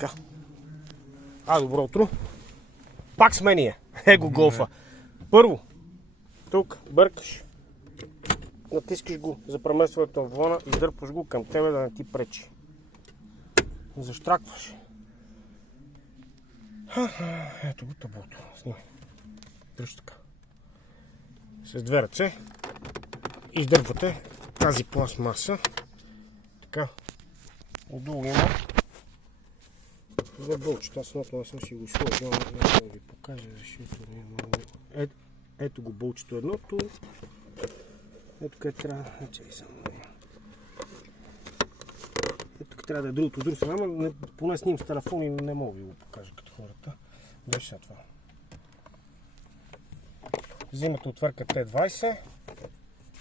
Така. Добро утро. Пак с мен е. Его голфа. Първо, тук бъркаш. Натискаш го за преместването на вълна и дърпаш го към тебе да не ти пречи. Защракваш. Ето го таблото. Снимай. Дръж така. С две ръце издърпвате тази пластмаса. Така. Отдолу има две болчета. Аз не съм си го сложил. Да ви покажа, защото не е много. Ето го болчето едното. Ето къде трябва. Ето къде трябва да е другото. Друго страна, но поне снимам с телефон и не мога да ви го покажа като хората. Виж сега това. Взимате отвърка Т20.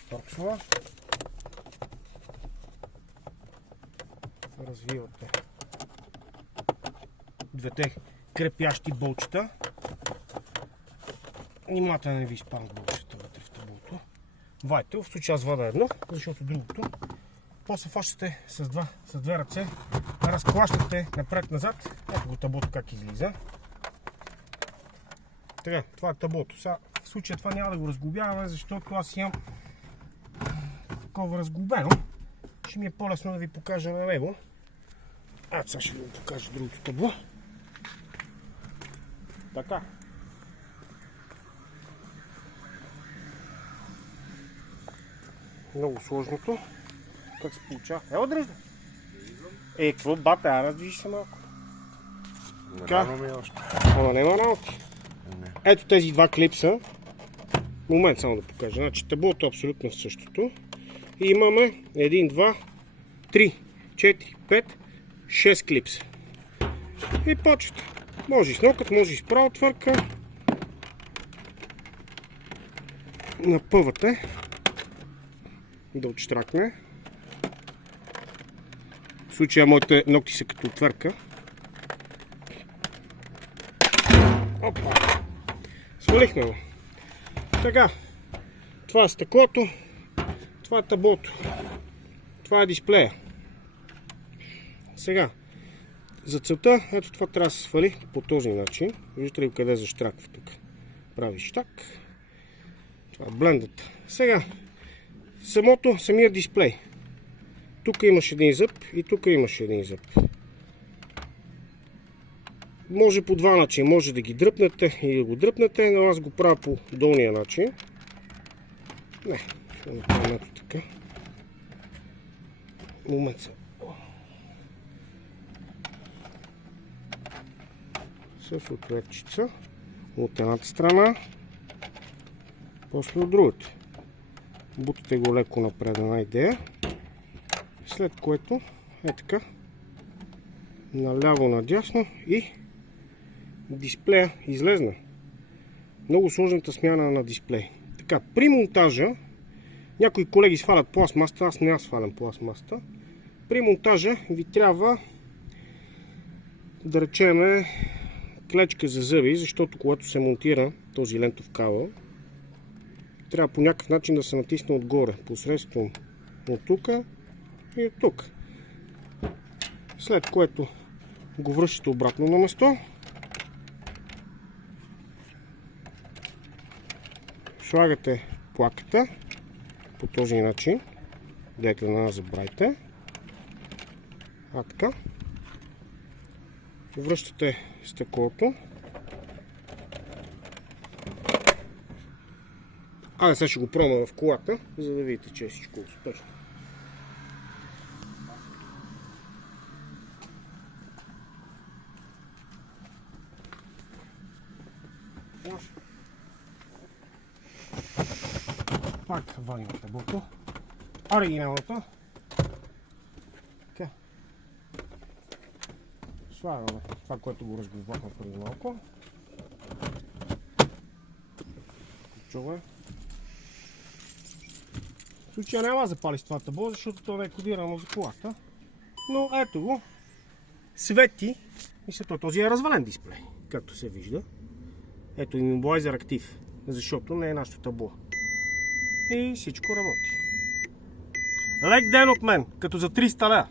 Торксова. Развивате двете крепящи болчета. Внимателно да не ви изпаднат болчета вътре в таблото. Вайте, в случай аз вада едно, защото другото. После фащате с две ръце, разклащате напред-назад. Ето го таблото как излиза. Така, това е таблото. Сега, в случая това няма да го разглобяваме, защото аз имам такова разглобено. Ще ми е по-лесно да ви покажа на него. Сега ще ви покажа другото табло. Така. Много сложното. Как се получава? Ево дръжда. Какво бате, раздвижи се малко. Така. Ама няма работи. Ето тези два клипса. Момент само да покажа. Значи таблото е абсолютно същото. И имаме 1, 2, 3, 4, 5, 6 клипса. И почвате. Може и с нокът, може и с права отвърка. Напъвате. Да отштракне. В случая моите ногти са като отвърка. Опа! Свалихме го. Така. Това е стъклото. Това е таблото. Това е дисплея. Сега. За целта, ето това трябва да се свали по този начин. Виждате ли къде защраква тук? Правиш так. Това е блендът. Сега. Самия дисплей. Тук имаш един зъб и тук имаш един зъб. Може по два начина. Може да ги дръпнете и да го дръпнете, но аз го правя по долния начин. Не, ще направим ето така. Момент са. С отвърчица от едната страна, после от другата. Бутате го леко напред една идея, след което е така, наляво надясно и дисплея излезна. Много сложната смяна на дисплей. Така, при монтажа, някои колеги свалят пластмаста, аз не свалям пластмаста. При монтажа ви трябва да речем клечка за зъби, защото когато се монтира този лентов кабел, трябва по някакъв начин да се натисне отгоре, посредством от тук и от тук. След което го връщате обратно на место. Слагате плаката по този начин. Дайте да не забравяйте. Така. Връщате стъклото. Сега ще го пробвам в колата, за да видите, че е всичко успешно. Пак вадим таблото. Оригиналното. Така. Слагаме това, което го разглобахме преди малко. Чуваме. В случая няма да запалиш това табло, защото то не е кодирано за колата. Но ето го. Свети. Мисля, този е развален дисплей, както се вижда. Ето Immobilizer Active, защото не е нашето табло. И всичко работи. Лек ден от мен, като за 300 лева.